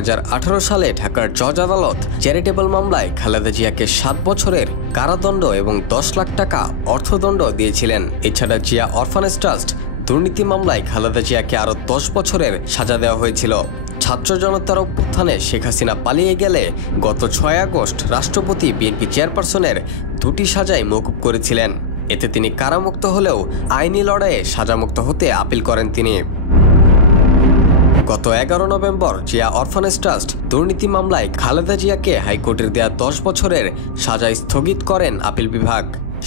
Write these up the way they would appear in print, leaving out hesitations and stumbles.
2018 সালে ঢাকার জজ আদালত চ্যারিটেবল মামলায় খালেদা জিয়াকে 7 বছরের কারাদণ্ড এবং 10 লাখ টাকা অর্থদণ্ড দিয়েছিলেন। এছাড়া জিয়া অরফানেজ ট্রাস্ট দুর্নীতি মামলায় খালেদা জিয়াকে আরও 10 বছরের সাজা দেওয়া হয়েছিল। ছাত্র জনতার অভ্যুত্থানে শেখ হাসিনা পালিয়ে গেলে গত 6 আগস্ট রাষ্ট্রপতি বিএনপি চেয়ারপারসনের 2টি সাজাই মওকুফ করেছিলেন। এতে তিনি কারামুক্ত হলেও আইনি লড়াইয়ে সাজামুক্ত হতে আপিল করেন তিনি। গত 11 নভেম্বর জিয়া অরফানেজ ট্রাস্ট দুর্নীতি মামলায় খালেদা জিয়াকে হাইকোর্টের দেয়া 10 বছরের সাজা স্থগিত করেন আপিল বিভাগ।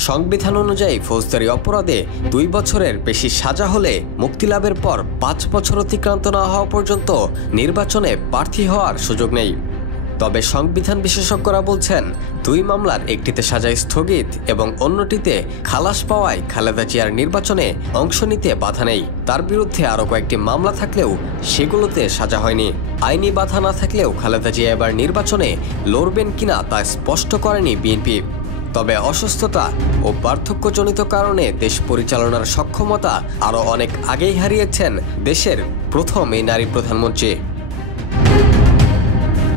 সংবিধান অনুযায়ী ফৌজদারি অপরাধে 2 বছরের বেশি সাজা হলে মুক্তিলাভের পর 5 বছর অতিক্রান্ত না হওয়া পর্যন্ত নির্বাচনে প্রার্থী হওয়ার সুযোগ নেই। তবে সংবিধান বিশেষজ্ঞরা বলছেন 2 মামলার একটিতে সাজা স্থগিত এবং অন্যটিতে খালাস পাওয়ায় খালেদা জিয়ার নির্বাচনে অংশ নিতে বাধা নেই। তার বিরুদ্ধে আরও কয়েকটি মামলা থাকলেও সেগুলোতে সাজা হয়নি। আইনি বাধা না থাকলেও খালেদা জিয়া এবার নির্বাচনে লড়বেন কিনা তা স্পষ্ট করেনি বিএনপি। তবে অসুস্থতা ও বার্ধক্যজনিত কারণে দেশ পরিচালনার সক্ষমতা আরও অনেক আগেই হারিয়েছেন দেশের প্রথম এই নারী প্রধানমন্ত্রী।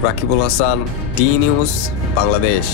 Rakibul Hasan, D news, Bangladesh.